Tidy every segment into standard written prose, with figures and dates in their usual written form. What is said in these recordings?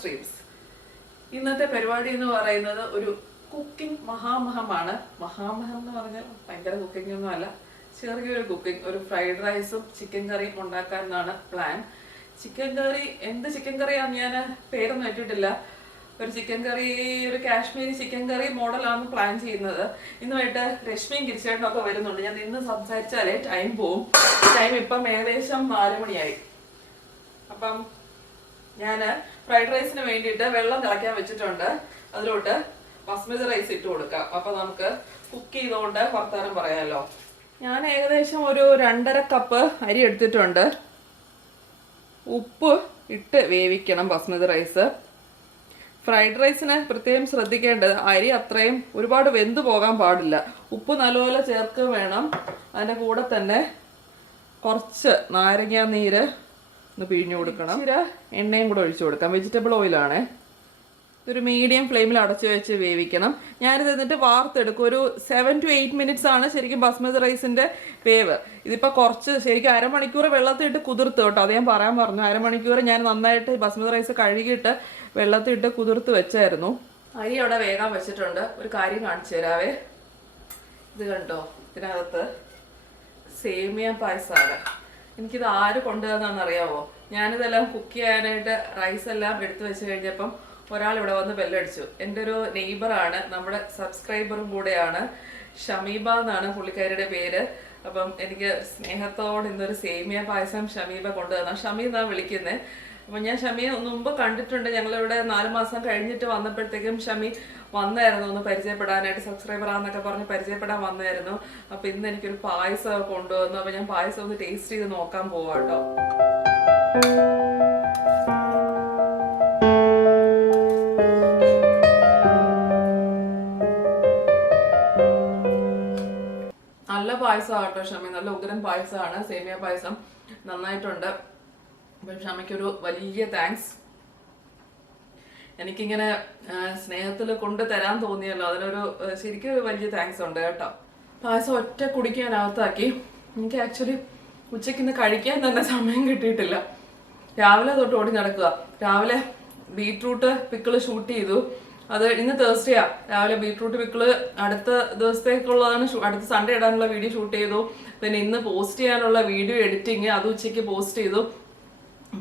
Streams. ഇന്നത്തെ പരിപാടി എന്ന് പറയുന്നത് ഒരു കുക്കിംഗ് മഹാമഹമാണ്. മഹാമഹം എന്ന് പറഞ്ഞാൽ ഭയങ്കര കുക്കിംഗ് ഒന്നും അല്ല, ചെറിയൊരു കുക്കിംഗ്. ഒരു ഫ്രൈഡ് റൈസും ചിക്കൻ കറിയും ഉണ്ടാക്കാനാണ് പ്ലാൻ. ചിക്കൻ കറി എന്ത് ചിക്കൻ കറിയാന്ന് ഞാൻ പേരൊന്നും ഇട്ടിട്ടില്ല. ഒരു ചിക്കൻ കറി, ഒരു കാശ്മീരി ചിക്കൻ കറി മോഡലാണ് പ്ലാൻ ചെയ്യുന്നത്. ഇന്നുമായിട്ട് രശ്മിയും കിരിച്ചേട്ടനും ഒക്കെ വരുന്നുണ്ട്. ഞാൻ ഇന്ന് സംസാരിച്ചാലേ ടൈം പോവും. ടൈം ഇപ്പം ഏകദേശം 4 മണിയായി. അപ്പം ഞാൻ ഫ്രൈഡ് റൈസിന് വേണ്ടിയിട്ട് വെള്ളം തിളയ്ക്കാൻ വെച്ചിട്ടുണ്ട്. അതിലോട്ട് ബസ്മതി റൈസ് ഇട്ട് കൊടുക്കാം. അപ്പം നമുക്ക് കുക്ക് ചെയ്തുകൊണ്ട് വർത്താനം പറയാമല്ലോ. ഞാൻ ഏകദേശം ഒരു 2.5 കപ്പ് അരി എടുത്തിട്ടുണ്ട്. ഉപ്പ് ഇട്ട് വേവിക്കണം ബസ്മതി റൈസ്. ഫ്രൈഡ് റൈസിന് പ്രത്യേകം ശ്രദ്ധിക്കേണ്ടത് അരി അത്രയും ഒരുപാട് വെന്ത് പോകാൻ പാടില്ല. ഉപ്പ് നല്ലപോലെ ചേർക്കുക വേണം. അതിൻ്റെ കൂടെ തന്നെ കുറച്ച് നാരങ്ങ നീര് ഒന്ന് പിഴിഞ്ഞു കൊടുക്കണം. ഇച്ചിരി എണ്ണയും കൂടെ ഒഴിച്ചു കൊടുക്കാം. വെജിറ്റബിൾ ഓയിലാണ്. ഇതൊരു മീഡിയം ഫ്ലെയിമിൽ അടച്ചു വെച്ച് വേവിക്കണം. ഞാനിത് എന്നിട്ട് വാർത്തെടുക്കും. ഒരു 7 to 8 മിനിറ്റ്സ് ആണ് ശരിക്കും ബസ്മതി റൈസിൻ്റെ വേവ്. ഇതിപ്പോൾ കുറച്ച് ശരിക്കും അരമണിക്കൂർ വെള്ളത്തിലിട്ട് കുതിർത്ത് കേട്ടോ. അത് ഞാൻ പറയാൻ പറഞ്ഞു. അരമണിക്കൂർ ഞാൻ നന്നായിട്ട് ബസ്മതി റൈസ് കഴുകിയിട്ട് വെള്ളത്തിലിട്ട് കുതിർത്ത് വെച്ചായിരുന്നു. അരി അവിടെ വേഗം വെച്ചിട്ടുണ്ട്. ഒരു കാര്യം കാണിച്ചു തരാവേ. ഇത് കണ്ടോ, ഇതിനകത്ത് സേമിയ പായസമാണ്. എനിക്കിത് ആര് കൊണ്ടുവന്നാന്ന് അറിയാവോ? ഞാനിതെല്ലാം കുക്ക് ചെയ്യാനായിട്ട് റൈസ് എല്ലാം എടുത്തു വെച്ച് കഴിഞ്ഞപ്പം ഒരാൾ ഇവിടെ വന്ന് ബെല്ലടിച്ചു. എൻ്റെ ഒരു നെയ്ബറാണ്, നമ്മുടെ സബ്സ്ക്രൈബറും കൂടെയാണ്. ഷമീബ എന്നാണ് പുള്ളിക്കാരിയുടെ പേര്. അപ്പം എനിക്ക് സ്നേഹത്തോടെ ഇന്നൊരു സേമിയ പായസം ഷമീബ കൊണ്ടുവന്നു. ഷമീ എന്നാണ് വിളിക്കുന്നത്. അപ്പം ഞാൻ ഷമിയെ മുമ്പ് കണ്ടിട്ടുണ്ട്. ഞങ്ങളിവിടെ 4 മാസം കഴിഞ്ഞിട്ട് വന്നപ്പോഴത്തേക്കും ഷമി വന്നായിരുന്നു ഒന്ന് പരിചയപ്പെടാനായിട്ട്. സബ്സ്ക്രൈബറാന്നൊക്കെ പറഞ്ഞ് പരിചയപ്പെടാൻ വന്നായിരുന്നു. അപ്പം ഇന്ന് എനിക്കൊരു പായസം കൊണ്ടുവന്നു. അപ്പം ഞാൻ പായസം ഒന്ന് ടേസ്റ്റ് ചെയ്ത് നോക്കാൻ പോവാം കേട്ടോ. നല്ല പായസമാണ് കേട്ടോ ഷമി. നല്ല ഉഗ്രൻ പായസമാണ്. സേമിയ പായസം നന്നായിട്ടുണ്ട്. അപ്പം ഷമയ്ക്കൊരു വലിയ താങ്ക്സ്. എനിക്കിങ്ങനെ സ്നേഹത്തിൽ കൊണ്ട് തരാൻ തോന്നിയല്ലോ, അതിനൊരു ശരിക്കും ഒരു വലിയ താങ്ക്സ് ഉണ്ട് കേട്ടോ. പായസം ഒറ്റ കുടിക്കാനകത്താക്കി. എനിക്ക് ആക്ച്വലി ഉച്ചയ്ക്ക് ഇന്ന് കഴിക്കാൻ തന്നെ സമയം കിട്ടിയിട്ടില്ല. രാവിലെ തൊട്ട് ഓടി നടക്കുക. രാവിലെ ബീട്രൂട്ട് പിക്കിള് ഷൂട്ട് ചെയ്തു. അത് ഇന്ന് തേഴ്സ്ഡേയാ. രാവിലെ ബീട്രൂട്ട് പിക്കിള് അടുത്ത ദിവസത്തേക്കുള്ളതാണ്. അടുത്ത സൺഡേ ഇടാനുള്ള വീഡിയോ ഷൂട്ട് ചെയ്തു. പിന്നെ ഇന്ന് പോസ്റ്റ് ചെയ്യാനുള്ള വീഡിയോ എഡിറ്റിങ് അത് ഉച്ചയ്ക്ക് പോസ്റ്റ് ചെയ്തു.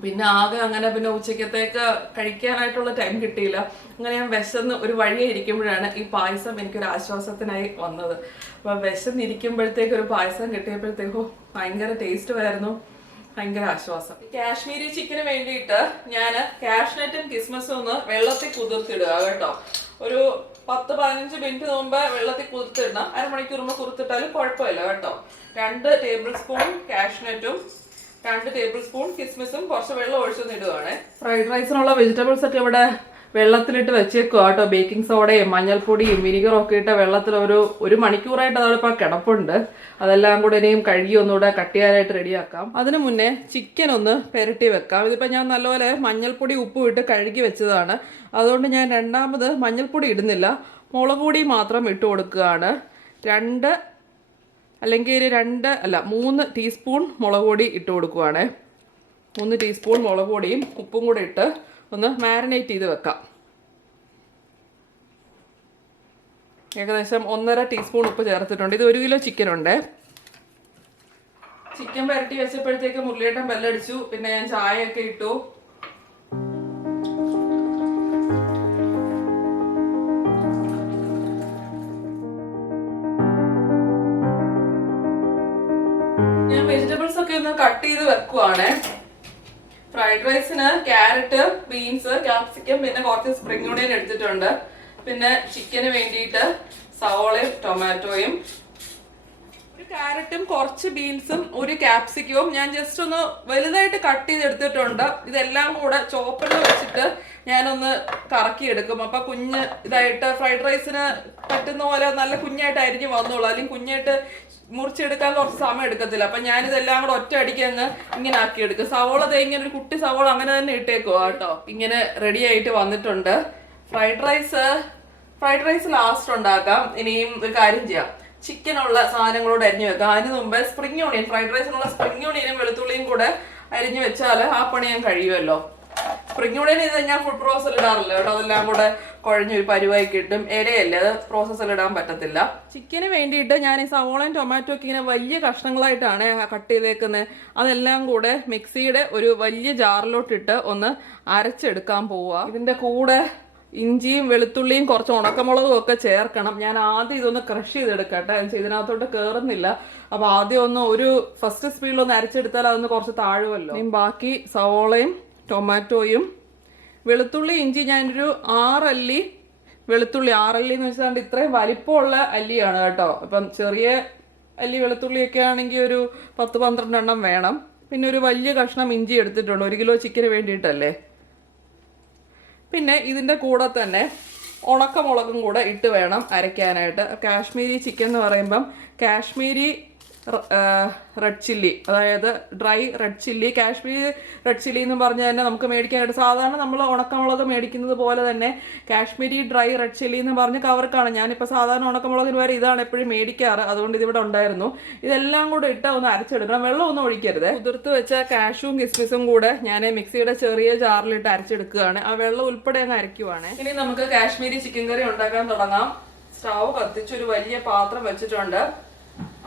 പിന്നെ ആകെ അങ്ങനെ പിന്നെ ഉച്ചക്കത്തേക്ക് കഴിക്കാനായിട്ടുള്ള ടൈം കിട്ടിയില്ല. അങ്ങനെ ഞാൻ വിശന്ന് ഒരു വഴിയെ ഇരിക്കുമ്പോഴാണ് ഈ പായസം എനിക്കൊരു ആശ്വാസത്തിനായി വന്നത്. അപ്പം വിശന്നിരിക്കുമ്പോഴത്തേക്ക് ഒരു പായസം കിട്ടിയപ്പോഴത്തേക്കോ ഭയങ്കര ടേസ്റ്റ് ആയിരുന്നു, ഭയങ്കര ആശ്വാസം. കാശ്മീരി ചിക്കന് വേണ്ടിയിട്ട് ഞാൻ കാഷ്നട്ടും കിസ്മസും ഒന്ന് വെള്ളത്തിൽ കുതിർത്തിടുക കേട്ടോ. ഒരു 10-15 മിനിറ്റ് മുമ്പ് വെള്ളത്തിൽ കുതിർത്തിടണം. അരമണിക്കൂർ മുമ്പ് കുതിർത്തിട്ടാലും കുഴപ്പമില്ല കേട്ടോ. 2 ടേബിൾ സ്പൂൺ കാഷ്നട്ടും 2 ടേബിൾ സ്പൂൺ കിസ്മിസും കുറച്ച് വെള്ളം ഒഴിച്ചൊന്ന് ഇടുവാണ്. ഫ്രൈഡ് റൈസിനുള്ള വെജിറ്റബിൾസ് ഒക്കെ ഇവിടെ വെള്ളത്തിലിട്ട് വെച്ചേക്കുക കേട്ടോ. ബേക്കിംഗ് സോഡയും മഞ്ഞൾപ്പൊടിയും വിനിഗറും ഒക്കെ ഇട്ട വെള്ളത്തിൽ ഒരു മണിക്കൂറായിട്ട് അതോടൊപ്പം കിടപ്പുണ്ട്. അതെല്ലാം കൂടെ ഇനിയും കഴുകി ഒന്നുകൂടെ കട്ട് ചെയ്യാനായിട്ട് റെഡിയാക്കാം. അതിന് മുന്നേ ചിക്കൻ ഒന്ന് പെരട്ടി വെക്കാം. ഇതിപ്പോൾ ഞാൻ നല്ലപോലെ മഞ്ഞൾപ്പൊടി ഉപ്പും ഇട്ട് കഴുകി വെച്ചതാണ്. അതുകൊണ്ട് ഞാൻ രണ്ടാമത് മഞ്ഞൾപ്പൊടി ഇടുന്നില്ല, മുളക് പൊടി മാത്രം ഇട്ട് കൊടുക്കുകയാണ്. 3 ടീസ്പൂൺ മുളക് പൊടി ഇട്ട് കൊടുക്കുവാണ്. 3 ടീസ്പൂൺ മുളക് പൊടിയും ഉപ്പും കൂടെ ഇട്ട് ഒന്ന് മാരിനേറ്റ് ചെയ്ത് വെക്കാം. ഏകദേശം 1.5 ടീസ്പൂൺ ഉപ്പ് ചേർത്തിട്ടുണ്ട്. ഇത് 1 കിലോ ചിക്കൻ ഉണ്ട്. ചിക്കൻ പുരട്ടി വെച്ചപ്പോഴത്തേക്ക് മുരളിയേട്ടൻ ബെല്ലടിച്ചു. പിന്നെ ഞാൻ ചായയൊക്കെ ഇട്ടു. ഞാൻ വെജിറ്റബിൾസ് ഒക്കെ ഒന്ന് കട്ട് ചെയ്ത് വെക്കുവാണ്. ഫ്രൈഡ് റൈസിന് ക്യാരറ്റ്, ബീൻസ്, ക്യാപ്സിക്കം, പിന്നെ കുറച്ച് സ്പ്രിംഗ് ഓണിയൻ എടുത്തിട്ടുണ്ട്. പിന്നെ ചിക്കന് വേണ്ടിയിട്ട് സവോളയും ടൊമാറ്റോയും, ഒരു ക്യാരറ്റും കുറച്ച് ബീൻസും 1 ക്യാപ്സിക്കവും ഞാൻ ജസ്റ്റ് ഒന്ന് വലുതായിട്ട് കട്ട് ചെയ്തെടുത്തിട്ടുണ്ട്. ഇതെല്ലാം കൂടെ ചോപ്പറിൽ വെച്ചിട്ട് ഞാനൊന്ന് കറക്കിയെടുക്കും. അപ്പം കുഞ്ഞ് ഇതായിട്ട് ഫ്രൈഡ് റൈസിന് പറ്റുന്ന പോലെ നല്ല കുഞ്ഞായിട്ട് അരിഞ്ഞ് വന്നോളൂ. അല്ലെങ്കിൽ കുഞ്ഞായിട്ട് മുറിച്ചെടുക്കാൻ കുറച്ച് സമയം എടുക്കത്തില്ല. അപ്പം ഞാനിതെല്ലാം കൂടെ ഒറ്റ അടിക്ക് അങ്ങ് ഇങ്ങനെ ആക്കിയെടുക്കും. സവോള ഇങ്ങനെ ഒരു കുട്ടി സവോള അങ്ങനെ തന്നെ ഇട്ടേക്കുവാ കേട്ടോ. ഇങ്ങനെ റെഡി ആയിട്ട് വന്നിട്ടുണ്ട്. ഫ്രൈഡ് റൈസ് ലാസ്റ്റ് ഉണ്ടാക്കാം. ഇനിയും ഒരു കാര്യം ചെയ്യാം, ചിക്കനുള്ള സാധനങ്ങളോട് അരിഞ്ഞു വെക്കാം. അതിന് മുമ്പ് സ്പ്രിംഗ് ഓണിയൻ, ഫ്രൈഡ് റൈസിനുള്ള സ്പ്രിംഗ് ഓണിയനും വെളുത്തുള്ളിയും കൂടെ അരിഞ്ഞു വെച്ചാൽ ആ പണി ഞാൻ കഴിയുമല്ലോ. സ്പ്രിംഗ് ഓണിയൻ ഇത് ഞാൻ ഫുഡ് പ്രോസസ്സിൽ ഇടാറില്ല കേട്ടോ. അതെല്ലാം കൂടെ കുഴഞ്ഞൊരു പരുവായി കിട്ടും. ഇലയല്ലേ, അത് പ്രോസസ്സിൽ ഇടാൻ പറ്റത്തില്ല. ചിക്കന് വേണ്ടിയിട്ട് ഞാൻ ഈ സവോളയും ടൊമാറ്റോ ഒക്കെ ഇങ്ങനെ വലിയ കഷ്ണങ്ങളായിട്ടാണ് കട്ട് ചെയ്തേക്കുന്നത്. അതെല്ലാം കൂടെ മിക്സിയുടെ ഒരു വലിയ ജാറിലോട്ടിട്ട് ഒന്ന് അരച്ചെടുക്കാൻ പോവുക. ഇതിന്റെ കൂടെ ഇഞ്ചിയും വെളുത്തുള്ളിയും കുറച്ച് ഉണക്കമുളകും ഒക്കെ ചേർക്കണം. ഞാൻ ആദ്യം ഇതൊന്ന് ക്രഷ് ചെയ്തെടുക്കട്ടെ, ഇതിനകത്തോട്ട് കയറുന്നില്ല. അപ്പൊ ആദ്യം ഒന്ന് ഒരു ഫസ്റ്റ് സ്പീഡിൽ ഒന്ന് അരച്ചെടുത്താൽ അതൊന്ന് കുറച്ച് താഴുമല്ലോ. ബാക്കി സവോളയും ടൊമാറ്റോയും വെളുത്തുള്ളി ഇഞ്ചി ഞാനൊരു 6 അല്ലി വെളുത്തുള്ളി, 6 അല്ലി എന്ന് വെച്ചാൽ ഇത്രയും വലിപ്പമുള്ള അല്ലിയാണ് കേട്ടോ. ഇപ്പം ചെറിയ അല്ലി വെളുത്തുള്ളിയൊക്കെ ആണെങ്കിൽ ഒരു 10-12 എണ്ണം വേണം. പിന്നെ ഒരു വലിയ കഷ്ണം ഇഞ്ചി എടുത്തിട്ടുണ്ട്, 1 കിലോ ചിക്കന് വേണ്ടിയിട്ടല്ലേ. പിന്നെ ഇതിൻ്റെ കൂടെ തന്നെ ഉണക്കമുളകും കൂടെ ഇട്ട് വേണം അരയ്ക്കാനായിട്ട്. കാശ്മീരി ചിക്കൻ എന്ന് പറയുമ്പം കാശ്മീരി റെഡ് ചില്ലി, അതായത് dry red chilli, Kashmiri red chilli എന്ന് പറഞ്ഞാൽ തന്നെ നമുക്ക് മേടിക്കാനായിട്ട് സാധാരണ നമ്മൾ ഉണക്കമുളക് മേടിക്കുന്നത് പോലെ തന്നെ കാശ്മീരി ഡ്രൈ റെഡ് ചില്ലി എന്ന് പറഞ്ഞ് കവർക്കാണ്. ഞാനിപ്പോൾ സാധാരണ ഉണക്കമുളകിന് വരെ ഇതാണ് എപ്പോഴും മേടിക്കാറ്, അതുകൊണ്ട് ഇതിവിടെ ഉണ്ടായിരുന്നു. ഇതെല്ലാം കൂടെ ഇട്ട് ഒന്ന് അരച്ചെടുക്കണം, വെള്ളം ഒന്നും ഒഴിക്കരുത്. കുതിർത്ത് വെച്ച കാഷ്യൂം കിസ്മിസും കൂടെ ഞാൻ മിക്സിയുടെ ചെറിയ ജാറിലിട്ട് അരച്ചെടുക്കുകയാണ്. ആ വെള്ളം ഉൾപ്പെടെ അങ്ങ് അരയ്ക്കുവാണ്. ഇനി നമുക്ക് കാശ്മീരി ചിക്കൻ കറി ഉണ്ടാക്കാൻ തുടങ്ങാം. സ്റ്റവ് കത്തിച്ച് ഒരു വലിയ പാത്രം വെച്ചിട്ടുണ്ട്.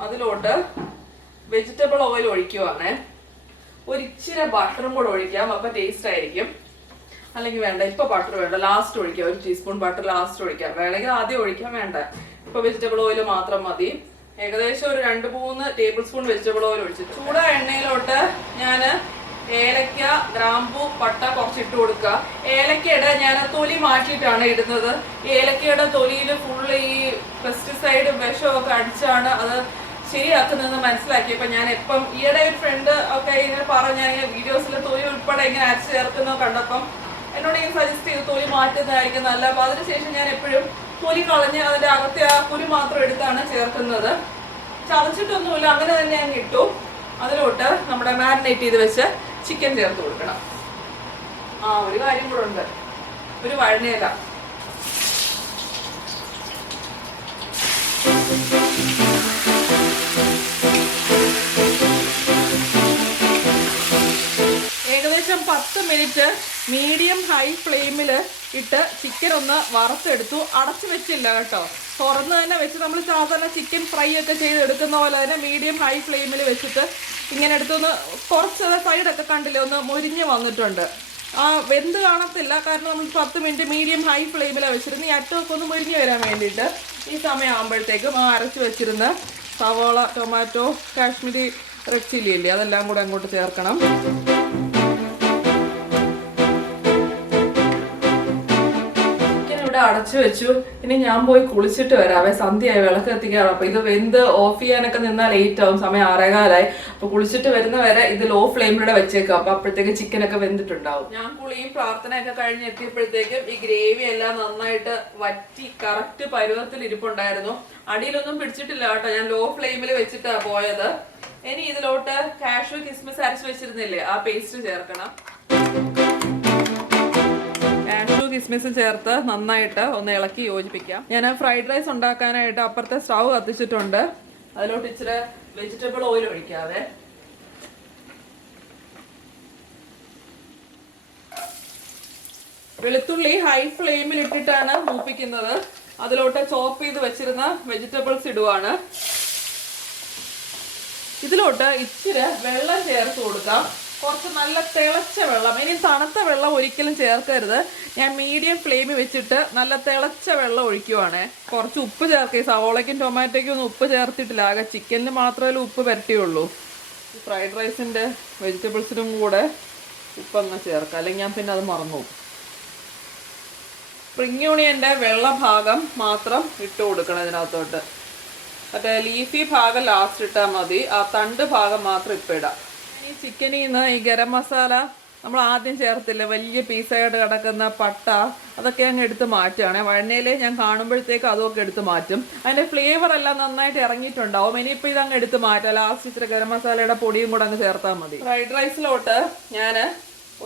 അതിലോട്ട് വെജിറ്റബിൾ ഓയിൽ ഒഴിക്കുവാണ്. ഒരിച്ചിരി ബട്ടറും കൂടെ ഒഴിക്കാം, അപ്പൊ ടേസ്റ്റ് ആയിരിക്കും. അല്ലെങ്കിൽ വേണ്ട, ഇപ്പൊ ബട്ടർ വേണ്ട, ലാസ്റ്റ് ഒഴിക്കാം. 1 ടീസ്പൂൺ ബട്ടർ ലാസ്റ്റ് ഒഴിക്കാം. വേണമെങ്കിൽ ആദ്യം ഒഴിക്കാം, വേണ്ട, ഇപ്പൊ വെജിറ്റബിൾ ഓയിൽ മാത്രം മതി. ഏകദേശം ഒരു 2-3 ടേബിൾ സ്പൂൺ വെജിറ്റബിൾ ഓയിൽ ഒഴിച്ചു. ചൂട എണ്ണയിലോട്ട് ഞാൻ ഏലക്ക, ഗ്രാമ്പൂ, പട്ട കുറച്ച് ഇട്ട് കൊടുക്കുക. ഏലക്കയുടെ ഞാൻ തൊലി മാറ്റിയിട്ടാണ് ഇടുന്നത്. ഏലക്കയുടെ തൊലിയിൽ ഫുള്ള് ഈ പെസ്റ്റിസൈഡ് വിഷമൊക്കെ അടിച്ചാണ് അത് ശരിയാക്കുന്നതെന്ന് മനസ്സിലാക്കിയപ്പോൾ ഞാൻ എപ്പം ഈയിടെ ഒരു ഫ്രണ്ട് ഒക്കെ ഇങ്ങനെ പറഞ്ഞ വീഡിയോസിൽ തൊലി ഉൾപ്പെടെ ഇങ്ങനെ അരച്ച് ചേർക്കുന്നത് കണ്ടപ്പം എന്നോട് ഇങ്ങനെ സജസ്റ്റ് ചെയ്ത് തൊലി മാറ്റുന്നതായിരിക്കും നല്ല. അപ്പോൾ അതിനുശേഷം ഞാൻ എപ്പോഴും തൊലി കളഞ്ഞ് അതിൻ്റെ അകത്തെ ആ കുരു മാത്രം എടുത്താണ് ചേർക്കുന്നത്. ചതച്ചിട്ടൊന്നുമില്ല, അങ്ങനെ തന്നെ അങ്ങ് ഇട്ടു. അതിലോട്ട് നമ്മുടെ മാരിനേറ്റ് ചെയ്ത് വെച്ച് ചിക്കൻ ചേർത്ത് കൊടുക്കണം. ഒരു കാര്യം കൂടെ ഉണ്ട്, ഒരു വഴനയില. ഏകദേശം 10 മിനിറ്റ് മീഡിയം ഹൈ ഫ്ലെയിമിൽ ഇട്ട് ചിക്കൻ ഒന്ന് വറുത്തെടുത്തു. അടച്ചു വെച്ചില്ല കേട്ടോ, തുറന്ന് തന്നെ വെച്ച് നമ്മൾ സാധാരണ ചിക്കൻ ഫ്രൈ ഒക്കെ ചെയ്തെടുക്കുന്ന പോലെ തന്നെ മീഡിയം ഹൈ ഫ്ലെയിമിൽ വെച്ചിട്ട് ഇങ്ങനെ എടുത്തൊന്ന് കുറച്ച് സൈഡൊക്കെ കണ്ടില്ലേ ഒന്ന് മൊരിഞ്ഞ് വന്നിട്ടുണ്ട്. വെന്ത് കാണത്തില്ല, കാരണം നമ്മൾ 10 മിനിറ്റ് മീഡിയം ഹൈ ഫ്ലെയിമിലാണ് വെച്ചിരുന്നു. ഈ അറ്റമൊക്കെ ഒന്ന് മൊരിഞ്ഞ് വരാൻ വേണ്ടിയിട്ട്. ഈ സമയം ആകുമ്പോഴത്തേക്കും അരച്ച് വെച്ചിരുന്ന സവാള, ടൊമാറ്റോ, കാശ്മീരി റെഡ് ചില്ലി ഇല്ലേ, അതെല്ലാം കൂടെ അങ്ങോട്ട് ചേർക്കണം. അടച്ചു വെച്ചു. ഇനി ഞാൻ പോയി കുളിച്ചിട്ട് വരാവേ, സന്ധ്യയായി, വിളക്ക് കത്തിക്കാറ്. അപ്പൊ ഇത് വെന്ത് ഓഫ് ചെയ്യാനൊക്കെ നിന്നാൽ ലേറ്റ് ആവും, സമയം 6:15. അപ്പൊ കുളിച്ചിട്ട് വരുന്ന വരെ ഇത് ലോ ഫ്ലെയിമിലൂടെ വെച്ചേക്കാം. അപ്പൊ അപ്പോഴത്തേക്ക് ചിക്കനൊക്കെ വെന്തിട്ടുണ്ടാവും. ഞാൻ കുളിയും പ്രാർത്ഥനയൊക്കെ കഴിഞ്ഞ് എത്തിയപ്പോഴത്തേക്കും ഈ ഗ്രേവി എല്ലാം നന്നായിട്ട് വറ്റി കറക്റ്റ് പരുവത്തിൽ ഇരിപ്പുണ്ടായിരുന്നു. അടിയിലൊന്നും പിടിച്ചിട്ടില്ല കേട്ടോ, ഞാൻ ലോ ഫ്ലെയിമിൽ വെച്ചിട്ടാ പോയത്. ഇനി ഇതിലോട്ട് കാഷ്യൂ കിസ്മിസ് അരച്ച് വെച്ചിരുന്നില്ലേ, ആ പേസ്റ്റ് ചേർക്കണം. കാഷ്യൂ കിസ്മിസും ചേർത്ത് നന്നായിട്ട് ഒന്ന് ഇളക്കി യോജിപ്പിക്കാം. ഞാൻ ഫ്രൈഡ് റൈസ് ഉണ്ടാക്കാനായിട്ട് അപ്പുറത്തെ സ്റ്റവ് കത്തിച്ചിട്ടുണ്ട്. അതിലോട്ട് ഇച്ചിരി വെജിറ്റബിൾ ഓയിൽ ഒഴിക്കാതെ. വെളുത്തുള്ളി ഹൈ ഫ്ലെയിമിൽ ഇട്ടിട്ടാണ് മൂപ്പിക്കുന്നത്. അതിലോട്ട് ചോപ്പ് ചെയ്ത് വെച്ചിരുന്ന വെജിറ്റബിൾസ് ഇടുവാണ്. ഇതിലോട്ട് ഇച്ചിരി വെള്ളം ചേർത്ത് കൊടുക്കാം, കുറച്ച് നല്ല തിളച്ച വെള്ളം. ഇനി തണുത്ത വെള്ളം ഒരിക്കലും ചേർക്കരുത്. ഞാൻ മീഡിയം ഫ്ലെയിമിൽ വെച്ചിട്ട് നല്ല തിളച്ച വെള്ളം ഒഴിക്കുവാണ്. കുറച്ച് ഉപ്പ് ചേർക്കുക. ഈ സവോളയ്ക്കും ടൊമാറ്റോയ്ക്കും ഒന്നും ഉപ്പ് ചേർത്തിട്ടില്ല, ആകെ ചിക്കനിൽ മാത്രമേ ഉപ്പ് പുരട്ടിയുള്ളൂ. ഫ്രൈഡ് റൈസിൻ്റെ വെജിറ്റബിൾസിനും കൂടെ ഉപ്പങ്ങ് ചേർക്കാം, അല്ലെങ്കിൽ ഞാൻ പിന്നെ അത് മറന്നു പോകും. സ്പ്രിംഗ് ഓണിയൻ്റെ വെള്ള ഭാഗം മാത്രം ഇട്ട് കൊടുക്കണം ഇതിനകത്തോട്ട്. മറ്റേ ലീഫി ഭാഗം ലാസ്റ്റ് ഇട്ടാൽ മതി, ആ തണ്ട് ഭാഗം മാത്രം ഇപ്പം ഇടാം. ഈ ചിക്കനിൽ നിന്ന് ഈ ഗരം മസാല നമ്മൾ ആദ്യം ചേർത്തില്ല, വലിയ പീസായിട്ട് കിടക്കുന്ന പട്ട, അതൊക്കെ അങ്ങ് എടുത്ത് മാറ്റുകയാണ്. വഴനയിലെ ഞാൻ കാണുമ്പോഴത്തേക്ക് അതൊക്കെ എടുത്ത് മാറ്റും. അതിൻ്റെ ഫ്ലേവർ എല്ലാം നന്നായിട്ട് ഇറങ്ങിയിട്ടുണ്ടാവും. ഇനിയിപ്പോൾ ഇതങ്ങ് എടുത്ത് മാറ്റാം. ലാസ്റ്റ് ഇച്ചിരി ഗരം മസാലയുടെ പൊടിയും കൂടെ അങ്ങ് ചേർത്താൽ മതി. ഫ്രൈഡ് റൈസിലോട്ട് ഞാൻ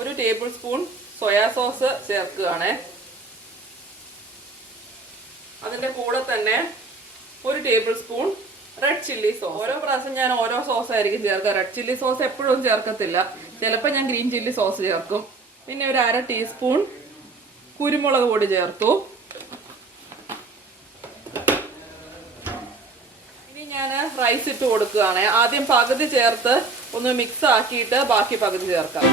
1 ടേബിൾ സ്പൂൺ സോയാ സോസ് ചേർക്കുകയാണ്. അതിൻ്റെ കൂടെ തന്നെ 1 table spoon red chilli sauce. ഓരോ പ്രാവശ്യം ഞാൻ ഓരോ സോസ് ആയിരിക്കും ചേർക്കുക. റെഡ് ചില്ലി സോസ് എപ്പോഴും ചേർക്കത്തില്ല, ചിലപ്പോൾ ഞാൻ ഗ്രീൻ ചില്ലി സോസ് ചേർക്കും. പിന്നെ ഒരു 1/2 ടീസ്പൂൺ കുരുമുളക് പൊടി ചേർത്തു. ഇനി ഞാൻ റൈസ് ഇട്ട് കൊടുക്കുകയാണ്. ആദ്യം പകുതി ചേർത്ത് ഒന്ന് മിക്സ് ആക്കിയിട്ട് ബാക്കി പകുതി ചേർക്കാം.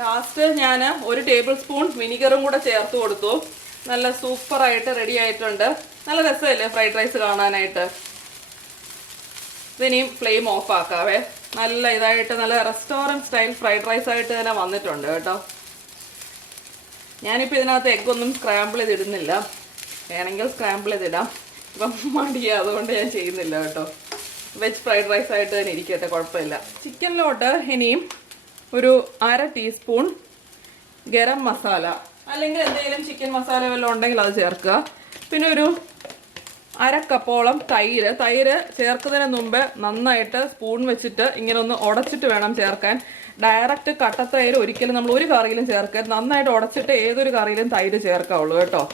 ലാസ്റ്റ് ഞാൻ 1 ടേബിൾ സ്പൂൺ വിനിഗറും കൂടെ ചേർത്ത് കൊടുത്തു. നല്ല സൂപ്പറായിട്ട് റെഡി ആയിട്ടുണ്ട്. നല്ല രസമല്ലേ ഫ്രൈഡ് റൈസ് കാണാനായിട്ട്. ഇതിനിയും ഫ്ലെയിം ഓഫ് ആക്കാവേ. നല്ല ഇതായിട്ട് നല്ല റെസ്റ്റോറൻറ്റ് സ്റ്റൈൽ ഫ്രൈഡ് റൈസ് ആയിട്ട് തന്നെ വന്നിട്ടുണ്ട് കേട്ടോ. ഞാനിപ്പോൾ ഇതിനകത്ത് എഗ്ഗൊന്നും സ്ക്രാമ്പിൾ ചെയ്തിടുന്നില്ല. വേണമെങ്കിൽ സ്ക്രാമ്പിൾ ചെയ്തിടാം. ഇപ്പം മടിയാ, അതുകൊണ്ട് ഞാൻ ചെയ്യുന്നില്ല കേട്ടോ. വെജ് ഫ്രൈഡ് റൈസ് ആയിട്ട് തന്നെ ഇരിക്കട്ടെ, കുഴപ്പമില്ല. ചിക്കനിലോട്ട് ഇനിയും ഒരു 1/2 ടീസ്പൂൺ ഗരം മസാല അല്ലെങ്കിൽ എന്തെങ്കിലും ചിക്കൻ മസാല വല്ലതും ഉണ്ടെങ്കിൽ അത് ചേർക്കുക. പിന്നെ ഒരു 1/2 കപ്പോളം തൈര് ചേർക്കുന്നതിന് മുമ്പ് നന്നായിട്ട് സ്പൂൺ വെച്ചിട്ട് ഇങ്ങനെ ഒന്ന് ഉടച്ചിട്ട് വേണം ചേർക്കാൻ. ഡയറക്റ്റ് കട്ടത്തൈര് ഒരിക്കലും നമ്മൾ ഒരു കറിയിലും ചേർക്കരുത്. നന്നായിട്ട് ഉടച്ചിട്ട് ഏതൊരു കറിയിലും തൈര് ചേർക്കാവുള്ളൂ കേട്ടോ.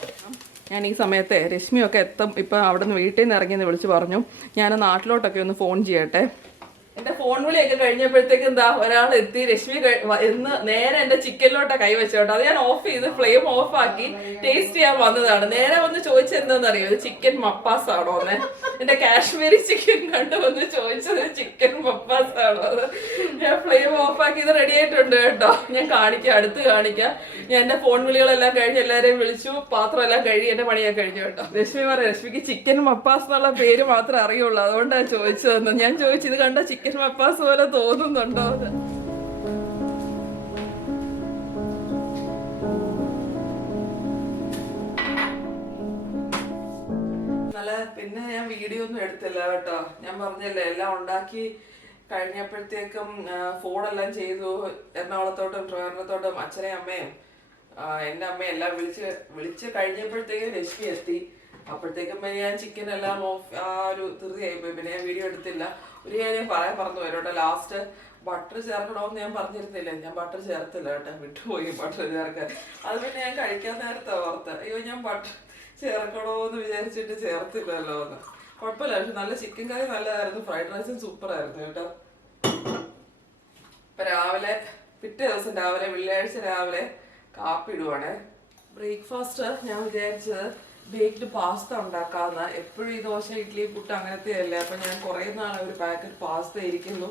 ഞാൻ ഈ സമയത്തെ രശ്മിയൊക്കെ എത്തും. ഇപ്പം അവിടെ നിന്ന് വീട്ടിൽ നിന്ന് ഇറങ്ങിയെന്ന് വിളിച്ച് പറഞ്ഞു. ഞാൻ നാട്ടിലോട്ടൊക്കെ ഒന്ന് ഫോൺ ചെയ്യട്ടെ. എന്റെ ഫോൺ വിളിയൊക്കെ കഴിഞ്ഞപ്പോഴത്തേക്ക് എന്താ ഒരാൾ എത്തി. രശ്മി ഇന്ന് നേരെ എന്റെ ചിക്കനിലോട്ടാ കൈവച്ചോട്ടോ. അത് ഞാൻ ഓഫ് ചെയ്ത് ഫ്ലെയിം ഓഫ് ആക്കി ടേസ്റ്റ് ചെയ്യാൻ വന്നതാണ്. നേരെ വന്ന് ചോദിച്ചെന്താന്ന് അറിയോ, ഇത് ചിക്കൻ മപ്പാസ് ആണോ എന്ന്. എന്റെ കാശ്മീരി ചിക്കൻ കണ്ട് വന്ന് ചോദിച്ചത് ചിക്കൻ മപ്പാസ് ആണോ അത്. ഞാൻ ഫ്ലെയിം ഓഫ് ആക്കി. ഇത് റെഡി ആയിട്ടുണ്ട് കേട്ടോ. ഞാൻ കാണിക്കാം, അടുത്ത് കാണിക്കാം. ഞാൻ എന്റെ ഫോൺ വിളികളെല്ലാം കഴിഞ്ഞ് എല്ലാരെയും വിളിച്ചു. പാത്രം എല്ലാം കഴുകി എന്റെ പണിയൊക്കെ കഴിഞ്ഞു കേട്ടോ. രശ്മി പറയാം, രശ്മിക്ക് ചിക്കൻ മപ്പാസ് എന്നുള്ള പേര് മാത്രമേ അറിയുള്ളൂ, അതുകൊണ്ടാണ് ചോദിച്ചതെന്ന്. ഞാൻ ചോദിച്ചു, ഇത് കണ്ട ചിക്കൻ മപ്പാസ് പോലെ തോന്നുന്നുണ്ടോ? നല്ല പിന്നെ ഞാൻ വീഡിയോ ഒന്നും എടുത്തില്ല കേട്ടോ. ഞാൻ പറഞ്ഞല്ലേ എല്ലാം ഉണ്ടാക്കി കഴിഞ്ഞപ്പോഴത്തേക്കും ഫോണെല്ലാം ചെയ്തു. എറണാകുളത്തോട്ടും ട്രിവാൻഡ്രത്തോട്ടും അച്ഛനെയും അമ്മയും എൻ്റെ അമ്മയും എല്ലാം വിളിച്ച് കഴിഞ്ഞപ്പോഴത്തേക്കും രശ്മി എത്തി. അപ്പോഴത്തേക്കും പിന്നെ ഞാൻ ചിക്കൻ എല്ലാം ഒരു ധൃതിയായിപ്പോയി. പിന്നെ ഞാൻ വീഡിയോ എടുത്തില്ല. ഒരു കാര്യം പറഞ്ഞു വരോട്ടെ. ലാസ്റ്റ് ബട്ടർ ചേർക്കണമെന്ന് ഞാൻ പറഞ്ഞിരുന്നില്ല. ഞാൻ ബട്ടർ ചേർത്തില്ല കേട്ടോ, വിട്ടുപോയി ബട്ടർ ചേർക്കാൻ. അത് പിന്നെ ഞാൻ കഴിക്കാൻ നേരത്തെ ഓർത്ത്, അയ്യോ ഞാൻ ബട്ടർ ചേർക്കണോന്ന് വിചാരിച്ചിട്ട് ചേർത്തില്ലല്ലോ എന്ന്. കുഴപ്പമില്ല, പക്ഷെ നല്ല ചിക്കൻ കറി നല്ലതായിരുന്നു. ഫ്രൈഡ് റൈസും സൂപ്പറായിരുന്നു കേട്ടോ. ഇപ്പൊ രാവിലെ പിറ്റേ ദിവസം രാവിലെ വെള്ളിയാഴ്ച രാവിലെ കാപ്പി ഇടുവാണേ. ബ്രേക്ക്ഫാസ്റ്റ് ഞാൻ വിചാരിച്ചത് ബേക്ക്ഡ് പാസ്ത ഉണ്ടാക്കാമെന്ന്. എപ്പോഴും ഈ ദോശ ഇഡ്ഡലി പുട്ട് അങ്ങനത്തെ അല്ലേ. അപ്പം ഞാൻ കുറേ നാളെ ഒരു പാക്കറ്റ് പാസ്ത ഇരിക്കുന്നു.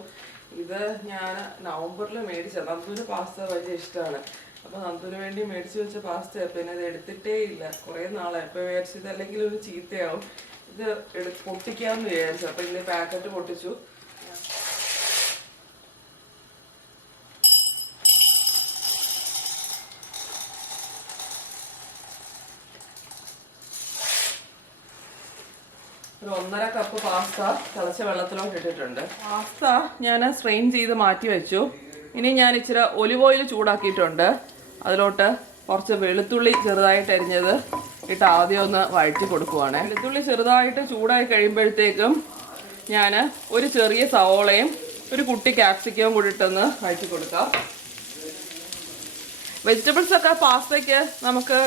ഇത് ഞാൻ നവംബറിൽ മേടിച്ചത്. നന്ദുവിന് പാസ്ത വലിയ ഇഷ്ടമാണ്. അപ്പം നന്ദുവിന് വേണ്ടി മേടിച്ച് വെച്ച പാസ്ത പിന്നെ ഇത് എടുത്തിട്ടേ ഇല്ല കുറേ നാളെ. ഇപ്പം മേടിച്ചത് അല്ലെങ്കിൽ ഒരു ചീത്തയാവും. ഇത് പൊട്ടിക്കാമെന്ന് വിചാരിച്ചു. അപ്പം ഇതിൻ്റെ പാക്കറ്റ് പൊട്ടിച്ചു. ഒരു 1.5 കപ്പ് പാസ്ത തിളച്ച വെള്ളത്തിലോട്ട് ഇട്ടിട്ടുണ്ട്. പാസ്ത ഞാൻ സ്ട്രെയിൻ ചെയ്ത് മാറ്റി വെച്ചു. ഇനി ഞാൻ ഇച്ചിരി ഒലിവ് ഓയിൽ ചൂടാക്കിയിട്ടുണ്ട്. അതിലോട്ട് കുറച്ച് വെളുത്തുള്ളി ചെറുതായിട്ട് അരിഞ്ഞത് ഇട്ട് ആദ്യം ഒന്ന് വഴറ്റി കൊടുക്കുവാണ്. വെളുത്തുള്ളി ചെറുതായിട്ട് ചൂടായി കഴിയുമ്പോഴത്തേക്കും ഞാൻ ഒരു ചെറിയ സവോളയും ഒരു കുട്ടി ക്യാപ്സിക്കവും കൂടി ഇട്ടൊന്ന് വഴറ്റി കൊടുക്കാം. വെജിറ്റബിൾസൊക്കെ പാസ്തയ്ക്ക് നമുക്ക്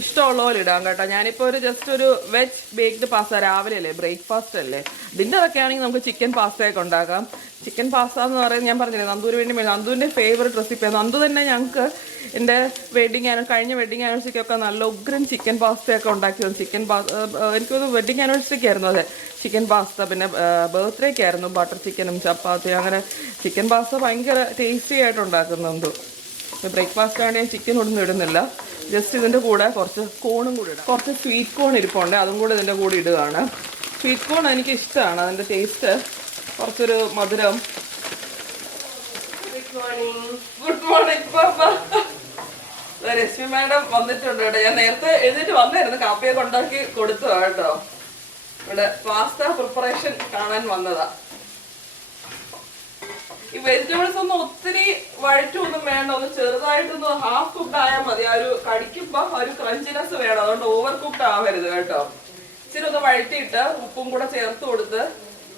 ഇഷ്ടമുള്ള പോലെ ഇടാം കേട്ടോ. ഞാനിപ്പോൾ ജസ്റ്റ് ഒരു വെജ് ബേക്ക്ഡ് പാസ്ത രാവിലെ അല്ലേ, ബ്രേക്ക്ഫാസ്റ്റ് അല്ലേ. ഡിന്നറൊക്കെ ആണെങ്കിൽ നമുക്ക് ചിക്കൻ പാസ്തയൊക്കെ ഉണ്ടാക്കാം. ചിക്കൻ പാസ്ത എന്ന് പറയുന്നത് ഞാൻ പറഞ്ഞില്ലേ നന്ദുവിന് വേണ്ടി നന്ദുവിൻ്റെ ഫേവറേറ്റ് റെസിപ്പിയാണ്. നന്ദു തന്നെ ഞങ്ങൾക്ക് എൻ്റെ കഴിഞ്ഞ വെഡിങ് ആനിവേഴ്സറിക്കൊക്കെ നല്ല ഉഗ്രൻ ചിക്കൻ പാസ്തയൊക്കെ ഉണ്ടാക്കിയത്. എനിക്കൊന്ന് വെഡിങ് ആനിവേഴ്സറിക്കായിരുന്നു അതെ ചിക്കൻ പാസ്ത. പിന്നെ ബർത്ത്ഡേക്കായിരുന്നു ബട്ടർ ചിക്കനും ചപ്പാത്തി. അങ്ങനെ ചിക്കൻ പാസ്ത ഭയങ്കര ടേസ്റ്റി ആയിട്ട് ഉണ്ടാക്കുന്നു നന്ദു. ബ്രേക്ക്ഫാസ്റ്റ് ആണെങ്കിൽ ഞാൻ ചിക്കൻ ഒന്നും ഇടുന്നില്ല. ജസ്റ്റ് ഇതിൻ്റെ കൂടെ കുറച്ച് കോണും കൂടി ഇടാം. കുറച്ച് സ്വീറ്റ് കോൺ ഇരിപ്പുണ്ട്, അതും കൂടെ ഇതിൻ്റെ കൂടെ ഇടുകയാണ്. സ്വീറ്റ് കോൺ എനിക്ക് ഇഷ്ടമാണ്, അതിൻ്റെ ടേസ്റ്റ് കുറച്ചൊരു മധുരം. ഗുഡ് മോർണിംഗ് പാപ്പ. രശ്മി മാഡം വന്നിട്ടുണ്ട് കേട്ടോ. ഞാൻ നേരത്തെ എഴുതിട്ട് വന്നായിരുന്നു, കാപ്പിയൊക്കെ ഉണ്ടാക്കി കൊടുത്തതാ കേട്ടോ. ഇവിടെ പാസ്ത പ്രിപ്പറേഷൻ കാണാൻ വന്നതാ. ഈ വെജിറ്റബിൾസ് ഒന്നും ഒത്തിരി വഴറ്റൊന്നും വേണ്ട, ഒന്ന് ചെറുതായിട്ടൊന്ന് ഹാഫ് കുക്ക്ഡ് ആയാൽ മതി. ആ ഒരു കടിക്കുമ്പോൾ ആ ഒരു ക്രഞ്ചിനെസ് വേണം, അതുകൊണ്ട് ഓവർ കുക്ക്ഡ് ആവരുത് കേട്ടോ. ഇച്ചിരി ഒന്ന് വഴറ്റിയിട്ട് ഉപ്പും കൂടെ ചേർത്ത് കൊടുത്ത്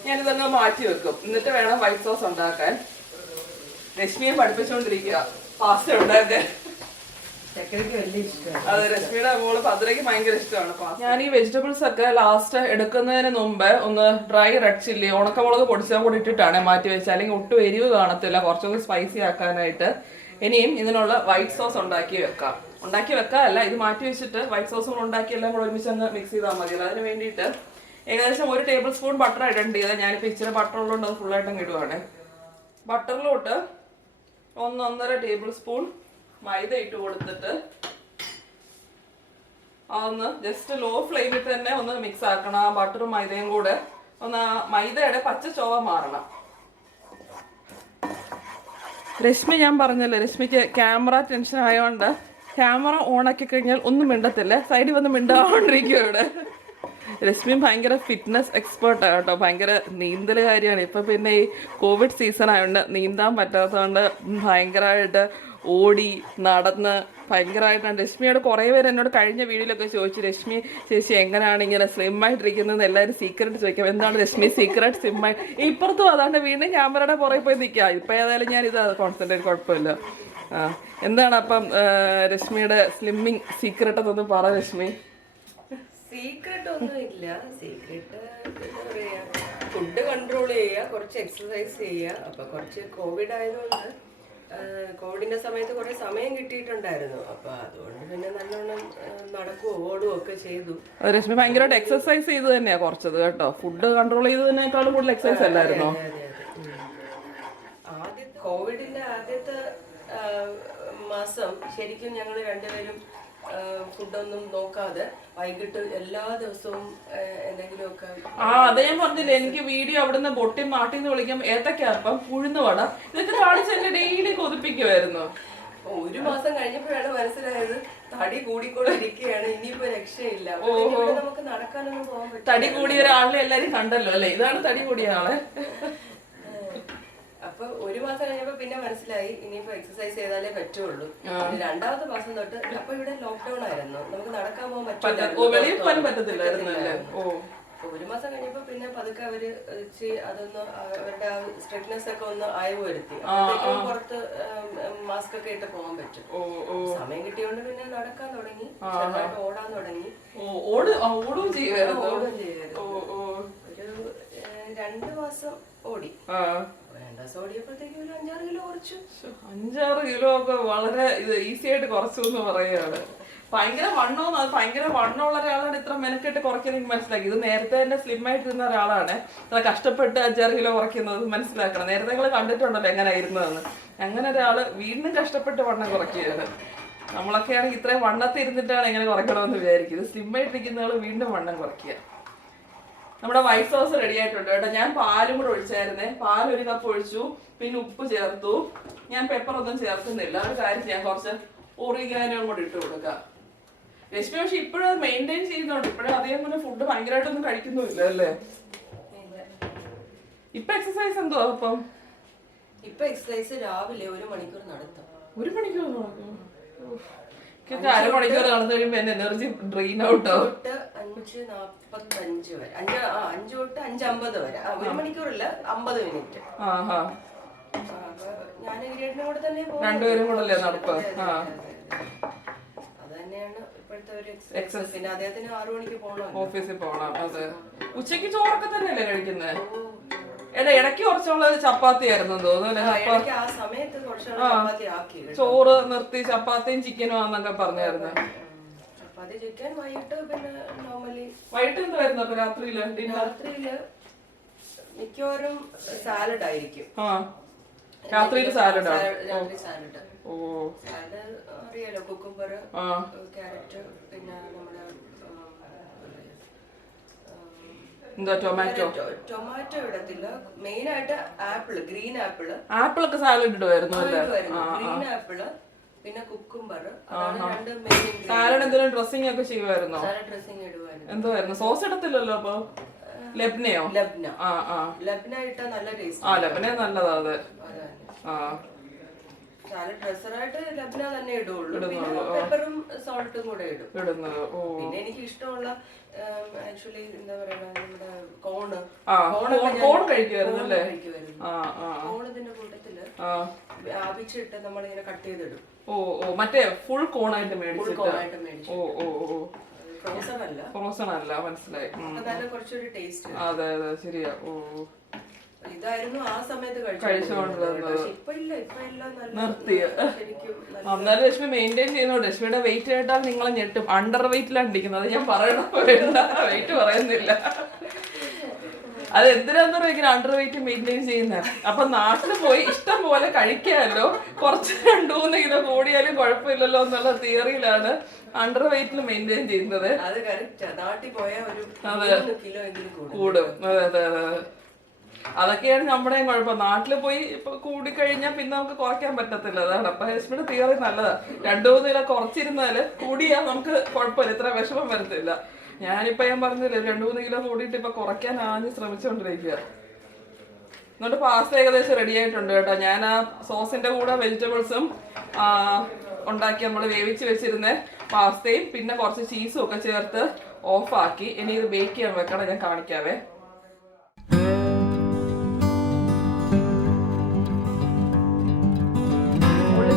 ഞാനിതങ്ങ് മാറ്റി വെക്കും. എന്നിട്ട് വേണം വൈറ്റ് സോസ് ഉണ്ടാക്കാൻ. രശ്മിയെ പഠിപ്പിച്ചുകൊണ്ടിരിക്കുക പാസ്ത ഉണ്ടാക്കാൻ. അതെ, രശ്മിയുടെ മോള് ഭദ്രയ്ക്ക് ഭയങ്കര ഇഷ്ടമാണ്. ഞാൻ ഈ വെജിറ്റബിൾസ് ഒക്കെ ലാസ്റ്റ് എടുക്കുന്നതിന് മുമ്പ് ഒന്ന് ഡ്രൈ റെഡ് ചില്ലി ഉണക്കമുളക് പൊടിച്ചാൽ കൂടി ഇട്ടിട്ടാണ് മാറ്റി വെച്ചത്, അല്ലെങ്കിൽ ഒട്ടും എരിവ് കാണത്തില്ല, കുറച്ചുകൂടി സ്പൈസി ആക്കാനായിട്ട്. ഇനിയും ഇതിനുള്ള വൈറ്റ് സോസ് ഉണ്ടാക്കി വെക്കാമല്ല, ഇത് മാറ്റി വെച്ചിട്ട് വൈറ്റ് സോസും കൂടെ ഉണ്ടാക്കി എല്ലാം കൂടെ ഒരുമിച്ച് അങ്ങ് മിക്സ് ചെയ്താൽ മതിയല്ലോ. അതിന് വേണ്ടിയിട്ട് ഏകദേശം 1 ടേബിൾ സ്പൂൺ ബട്ടർ ഇടേണ്ടി ചെയ്താൽ ഞാനിപ്പോൾ ഇച്ചിരി ബട്ടർ ഉള്ളതുകൊണ്ട് അത് ഫുള്ളായിട്ടും ഇടുവാണ്. ബട്ടറിലോട്ട് 1-1.5 ടേബിൾ സ്പൂൺ മൈദ ഇട്ട് കൊടുത്തിട്ട് അതൊന്ന് ജസ്റ്റ് ലോ ഫ്ലെയിമിൽ തന്നെ ഒന്ന് മിക്സ് ആക്കണം. ആ ബട്ടറും മൈദയും കൂടെ ഒന്ന് മൈദയുടെ പച്ച ചുവ മാറണം. രശ്മി ഞാൻ പറഞ്ഞല്ലോ, രശ്മിക്ക് ക്യാമറ ടെൻഷൻ ആയതുകൊണ്ട് ക്യാമറ ഓണാക്കി കഴിഞ്ഞാൽ ഒന്നും മിണ്ടത്തില്ല, സൈഡിൽ വന്ന് മിണ്ടാണ്ടിരിക്കും ഇവിടെ. രശ്മി ഭയങ്കര ഫിറ്റ്നസ് എക്സ്പേർട്ടാണ് കേട്ടോ, ഭയങ്കര നീന്തലുകാരിയാണ്. ഇപ്പം പിന്നെ ഈ കോവിഡ് സീസൺ ആയതുകൊണ്ട് നീന്താൻ പറ്റാത്തതുകൊണ്ട് ഭയങ്കരമായിട്ട് ഓടി നടന്ന് ഭയങ്കരമായിട്ടാണ്. രശ്മിയോട് കുറേ പേര് എന്നോട് കഴിഞ്ഞ വീഡിയോയിലൊക്കെ ചോദിച്ചു, രശ്മി ചേച്ചി എങ്ങനെയാണ് ഇങ്ങനെ സ്ലിം ആയിട്ടിരിക്കുന്നത് എല്ലാവരും സീക്രട്ട് ചോദിക്കാം, എന്താണ് രശ്മി സീക്രട്ട് സ്ലിമ്മായി. ഇപ്പുറത്തും അതാണ്ട് വീണ്ടും ക്യാമറയുടെ പുറകെ പോയി നിൽക്കുക. ഇപ്പം ഏതായാലും ഞാൻ ഇത് കോൺസെൻട്രേറ്റ്, കുഴപ്പമില്ല. എന്താണ് അപ്പം രശ്മിയുടെ സ്ലിമ്മിങ് സീക്രട്ട് എന്നൊന്നും പറ രശ്മി. സീക്രട്ട് ഒന്നും ഇല്ല. സീക്രട്ട് എന്താ പറയാ, ഫുഡ് കൺട്രോൾ ചെയ്യുക, കുറച്ച് എക്സസൈസ് ചെയ്യുക. അപ്പൊ കുറച്ച് കോവിഡ് ആയതുകൊണ്ട് കോവിഡിന്റെ സമയത്ത് കുറെ സമയം കിട്ടിയിട്ടുണ്ടായിരുന്നു. അപ്പൊ അതുകൊണ്ട് പിന്നെ നല്ലോണം നടക്കുകയോ ഓടുകയോ ഒക്കെ ചെയ്തു. രശ്മി ഭയങ്കരമായിട്ട് എക്സസൈസ് ചെയ്ത് തന്നെയാ കുറച്ചത് കേട്ടോ. ഫുഡ് കൺട്രോൾ ചെയ്തതിനേക്കാളും കൂടുതൽ എക്സസൈസ് അല്ലായിരുന്നോ? കോവിഡിന്റെ ആദ്യത്തെ മാസം ശരിക്കും ഞങ്ങൾ രണ്ടുപേരും ഫുഡൊന്നും നോക്കാതെ വൈകിട്ട് എല്ലാ ദിവസവും എന്തെങ്കിലുമൊക്കെ. അതെ, ഞാൻ പറഞ്ഞില്ലേ, എനിക്ക് വീഡിയോ അവിടുന്ന് ബൊട്ടി മാട്ടിന്ന് വിളിക്കാം ഏത്തക്കപ്പം ഉഴുന്ന് വട ഇതൊക്കെ കാണിച്ച് എന്നെ ഡെയിലി കൊതിപ്പിക്കുമായിരുന്നു. 1 മാസം കഴിഞ്ഞപ്പോഴാണ് മനസ്സിലായത് തടി കൂടിക്കൊണ്ടിരിക്കുകയാണ്, ഇനിയിപ്പോ രക്ഷയില്ല. നമുക്ക് നടക്കാനൊന്നും പോകാൻ പറ്റും. തടി കൂടിയ ഒരാളിനെ എല്ലാരും കണ്ടല്ലോ അല്ലേ, ഇതാണ് തടി കൂടിയ ആളെ. അപ്പൊ 1 മാസം കഴിഞ്ഞപ്പോ പിന്നെ മനസ്സിലായി ഇനിയിപ്പോ എക്സസൈസ് ചെയ്താലേ പറ്റുള്ളൂ. 2ാമത്തെ മാസം തൊട്ട് അപ്പൊ ഇവിടെ ലോക്ക്ഡൌൺ ആയിരുന്നു, നമുക്ക് നടക്കാൻ പോകാൻ പറ്റില്ലായിരുന്നു. 1 മാസം കഴിഞ്ഞപ്പോ പിന്നെ പതുക്കെ അവര് അതൊന്ന് അവരുടെ ആ സ്ട്രിക്ട്നെസ് ഒക്കെ ഒന്ന് അയവ് വരുത്തി. പുറത്ത് മാസ്ക് ഒക്കെ ഇട്ട് പോകാൻ പറ്റും. സമയം കിട്ടിയോണ്ട് പിന്നെ നടക്കാൻ തുടങ്ങി, ഓടാൻ തുടങ്ങി. ഓടും ചെയ്യുമായിരുന്നു. ഒരു 2 മാസം ഓടി. 2 മാസം ഓടിയപ്പോഴത്തേക്ക് ഒരു 5-6 കിലോ കുറച്ചു. 5-6 കിലോ ഒക്കെ വളരെ ഈസി ആയിട്ട് കുറച്ചു എന്ന് പറയുകയാണ്. ഭയങ്കര വണ്ണമുള്ള ഒരാളാണ് ഇത്ര മെനക്കെട്ട് കുറയ്ക്കാൻ എനിക്ക് മനസ്സിലാക്കി. ഇത് നേരത്തെ തന്നെ സ്ലിം ആയിട്ടിരുന്ന ഒരാളാണ് ഇത്ര കഷ്ടപ്പെട്ട് 5-6 കിലോ കുറയ്ക്കുന്നത് മനസ്സിലാക്കണം. നേരത്തെ നിങ്ങൾ കണ്ടിട്ടുണ്ടല്ലോ എങ്ങനെ ആയിരുന്നതെന്ന്. അങ്ങനെ ഒരാള് വീണ്ടും കഷ്ടപ്പെട്ട് വണ്ണം കുറയ്ക്കുകയാണ്. നമ്മളൊക്കെ ആണെങ്കിൽ ഇത്രയും വണ്ണത്തിൽ ഇരുന്നിട്ടാണ് എങ്ങനെ കുറയ്ക്കണമെന്ന് വിചാരിക്കും. ഇത് സ്ലിം ആയിട്ടിരിക്കുന്ന ആള് വീണ്ടും വണ്ണം കുറയ്ക്കുക. നമ്മുടെ വൈറ്റ് സോസ് റെഡി ആയിട്ടുണ്ട് കേട്ടോ. ഞാൻ പാലും കൂടെ ഒഴിച്ചായിരുന്നേ. പാൽ 1 കപ്പ് ഒഴിച്ചു, പിന്നെ ഉപ്പ് ചേർത്തു. ഞാൻ പെപ്പർ ഒന്നും ചേർക്കുന്നില്ല. ഒരു കാര്യം ഞാൻ കുറച്ച് ഒറിഗാനോ കൂടെ ഇട്ട് കൊടുക്കാം. രശ്മി പക്ഷെ ഇപ്പോഴും മെയിൻറ്റെയിൻ ചെയ്യുന്നുണ്ട്. ഇപ്പോഴും അധികം തന്നെ ഫുഡ് ഭയങ്കരമായിട്ടൊന്നും കഴിക്കുന്നില്ല അല്ലേ? ഇപ്പൊ എക്സസൈസ് എന്തോ അപ്പം? ഇപ്പൊ എക്സസൈസ് രാവിലെ 1 മണിക്കൂർ നടത്തും. 1 മണിക്കൂർ നടക്കും? 1 മണിക്കൂർ നടന്നു കഴിയുമ്പോ എന്റെ എനർജി ഡ്രെയിൻ ഔട്ടോ. 5:45 വരെ, 5 തൊട്ട് 5:50 വരെ, 1 മണിക്കൂറില്ല 50 മിനിറ്റ്. ഞാൻ ഗിരിയേട്ടനും കൂടെ തന്നെ രണ്ടുപേരും കൂടെ നടപ്പ്. അത് തന്നെയാണ് ഇപ്പോഴത്തെ ഒരു എക്സസൈസ്. പിന്നെ അദ്ദേഹത്തിന് 6 മണിക്ക് പോകണം, ഓഫീസിൽ പോകണം. അതെ, ഉച്ചക്ക് ചോറൊക്കെ തന്നെയല്ലേ കഴിക്കുന്നത്? ഇടയ്ക്ക് കുറച്ചുള്ള ചപ്പാത്തി ആയിരുന്നു തോന്നുന്നു. ചോറ് നിർത്തി ചപ്പാത്തിയും ചിക്കനും ആന്നൊക്കെ പറഞ്ഞായിരുന്നു. വൈകിട്ട് എന്തായിരുന്നു അപ്പൊ രാത്രിയില്? മിക്കവാറും സാലഡ് ആയിരിക്കും. രാത്രിയില് സാലഡ്. ഓ, സാലഡ് അറിയാലോ, കുക്കുംബർ, ക്യാരറ്റ്, പിന്നെ നമ്മുടെ ടൊമാറ്റോ ഇടത്തില്ല. മെയിൻ ആയിട്ട് ആപ്പിള്, ഗ്രീൻ ആപ്പിളൊക്കെ സാലഡ് ഇടുമായിരുന്നു. ഗ്രീൻ ആപ്പിള്, പിന്നെ കുക്കുംബർ. സാലഡ് എന്തെങ്കിലും ഡ്രസ്സിംഗ് ഒക്കെ ചെയ്യുമായിരുന്നോ? ഡ്രസ്സിംഗ് ഇടുവായിരുന്നു. എന്തായിരുന്നു? സോസ് ഇടത്തില്ലല്ലോ അപ്പൊ? ലബ്നയോ? ലബ്ന ഇട്ടാ നല്ല ടേസ്റ്റ്. ലബ്ന നല്ലതാ. അതെ. സാലഡ് ഡ്രസ്സറായിട്ട് ലബ്ന തന്നെ ഇടുള്ളൂ, പിന്നെ പെപ്പറും സോൾട്ടും കൂടെ ഇടും. പിന്നെ എനിക്ക് ഇഷ്ടമുള്ള ആക്ച്വലി എന്താ പറയുക, നമ്മുടെ കോണ് കഴിക്കുമായിരുന്നു. കോൺ ഇതിന്റെ കൂട്ടത്തില് ആവിച്ചിട്ട് നമ്മളിങ്ങനെ കട്ട് ചെയ്തിടും. മറ്റേ ഫുൾ കോണായിട്ട് മേടിച്ചു. ഫ്രോസൺ അല്ല, മനസ്സിലായി. അതാണ് കുറച്ചൊരു ടേസ്റ്റ്. അതെ അതെ ശരിയാ. ഇതായിരുന്നു ആ സമയത്ത് നിർത്തിയ. എന്നാലും രശ്മി മെയിൻറ്റെയിൻ ചെയ്യുന്നുണ്ട്. രശ്മിയുടെ വെയിറ്റ് കേട്ടാൽ നിങ്ങളെ ഞെട്ടും. അണ്ടർ വെയിറ്റിലാണ് ഇരിക്കുന്നത്. അത് ഞാൻ പറയണ വെയിറ്റ് പറയുന്നില്ല. അത് എന്തിനാന്ന് പറയുക അണ്ടർ വെയിറ്റ് മെയിൻറ്റെയിൻ ചെയ്യുന്നത്. അപ്പൊ നാട്ടിൽ പോയി ഇഷ്ടം പോലെ കഴിക്കാമല്ലോ, കുറച്ച് 2-3 കിലോ കൂടിയാലും കുഴപ്പമില്ലല്ലോ എന്നുള്ള തിയറിയിലാണ് അണ്ടർ വെയിറ്റിൽ മെയിൻറ്റെയിൻ ചെയ്യുന്നത്. കൂടും. അതെ അതെ അതെ, അതൊക്കെയാണ് നമ്മുടെയും കുഴപ്പം. നാട്ടിൽ പോയി ഇപ്പൊ കൂടിക്കഴിഞ്ഞാൽ പിന്നെ നമുക്ക് കുറയ്ക്കാൻ പറ്റത്തില്ല. അതാണ്. അപ്പൊ രശ്മിയുടെ തിയറി നല്ലതാ. 2-3 കിലോ കുറച്ചിരുന്നാല് കൂടിയാ നമുക്ക് കുഴപ്പമില്ല, ഇത്ര വിഷമം വരത്തില്ല. ഞാനിപ്പോ ഞാൻ പറഞ്ഞില്ലേ 2-3 കിലോ കൂടിയിട്ട് ഇപ്പൊ കുറയ്ക്കാൻ ആദ്യം ശ്രമിച്ചുകൊണ്ടിരിക്കുക. എന്നിട്ട് പാസ്ത ഏകദേശം റെഡി ആയിട്ടുണ്ട് കേട്ടോ. ഞാൻ ആ സോസിന്റെ കൂടെ വെജിറ്റബിൾസും ഉണ്ടാക്കി നമ്മൾ വേവിച്ച് വെച്ചിരുന്ന പാസ്തയും പിന്നെ കുറച്ച് ചീസും ഒക്കെ ചേർത്ത് ഓഫാക്കി. ഇനി ഇത് ബേക്ക് ചെയ്യാൻ വെക്കണം, ഞാൻ കാണിക്കാവേ.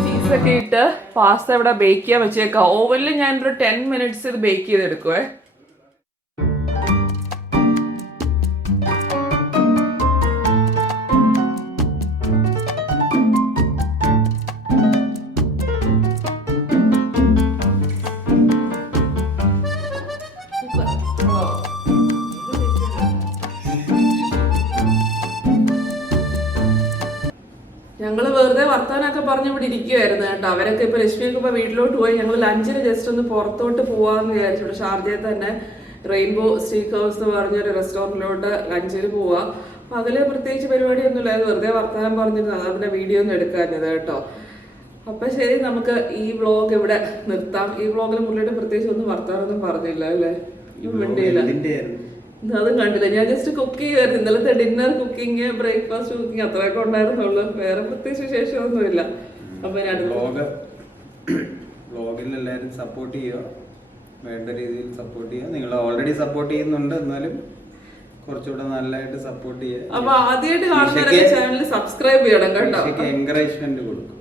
ചീസൊക്കെ ഇട്ട് പാസ്ത ഇവിടെ ബേക്ക് ചെയ്യാൻ വെച്ചേക്കാം. ഓവനിൽ ഞാനൊരു 10 മിനിറ്റ്സ് ഇത് ബേക്ക് ചെയ്തെടുക്കുവേ. ഞങ്ങള് വെറുതെ വർത്താനൊക്കെ പറഞ്ഞ് ഇവിടെ ഇരിക്കുവായിരുന്നു കേട്ടോ. അവരൊക്കെ ഇപ്പൊ രശ്മിയൊക്കെ ഇപ്പൊ വീട്ടിലോട്ട് പോയി. ഞങ്ങൾ ലഞ്ചിന് ജസ്റ്റ് ഒന്ന് പുറത്തോട്ട് പോവാന്ന് വിചാരിച്ചു. ഇവിടെ ഷാർജയിൽ തന്നെ റെയിൻബോ സ്റ്റീക്ക് ഹൗസ് എന്ന് പറഞ്ഞൊരു റെസ്റ്റോറൻറ്റിലോട്ട് ലഞ്ചിന് പോവാ. അപ്പൊ അതില് പ്രത്യേകിച്ച് പരിപാടിയൊന്നുമില്ല, വെറുതെ വർത്താനം പറഞ്ഞിരുന്നു. അതിന്റെ വീഡിയോ ഒന്നും എടുക്കാഞ്ഞത് കേട്ടോ. അപ്പൊ ശരി, നമുക്ക് ഈ വ്ളോഗ് ഇവിടെ നിർത്താം. ഈ വ്ളോഗിൽ മുള്ളിയുടെ പ്രത്യേകിച്ച് ഒന്നും വർത്താനൊന്നും പറഞ്ഞില്ല അല്ലേ? ഈ മിണ്ടിയില്ല, അതും കണ്ടില്ല. ഞാൻ ജസ്റ്റ് കുക്ക് ചെയ്യുമായിരുന്നു. ഇന്നലത്തെ ഡിന്നർ കുക്കിങ്, ബ്രേക്ക്ഫാസ്റ്റ് കുക്കിങ് അത്രയൊക്കെ ഉണ്ടായിരുന്നുള്ളൂ. വേറെ പ്രത്യേകിച്ച് വിശേഷമൊന്നുമില്ല. അപ്പൊ ഞാൻ വ്ളോഗിൽ എല്ലാവരും സപ്പോർട്ട് ചെയ്യുക, വേണ്ട രീതിയിൽ സപ്പോർട്ട് ചെയ്യുക. നിങ്ങൾ ഓൾറെഡി സപ്പോർട്ട് ചെയ്യുന്നുണ്ട്, എന്നാലും കുറച്ചുകൂടെ നല്ലതായിട്ട് സപ്പോർട്ട് ചെയ്യുക. അപ്പൊ ആദ്യമായിട്ട് കാണുന്നവരൊക്കെ ചാനൽ സബ്സ്ക്രൈബ് ചെയ്യണം കേട്ടോ. എൻകറേജ്മെന്റ് കൊടുക്കും.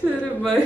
ശരി, ബൈ.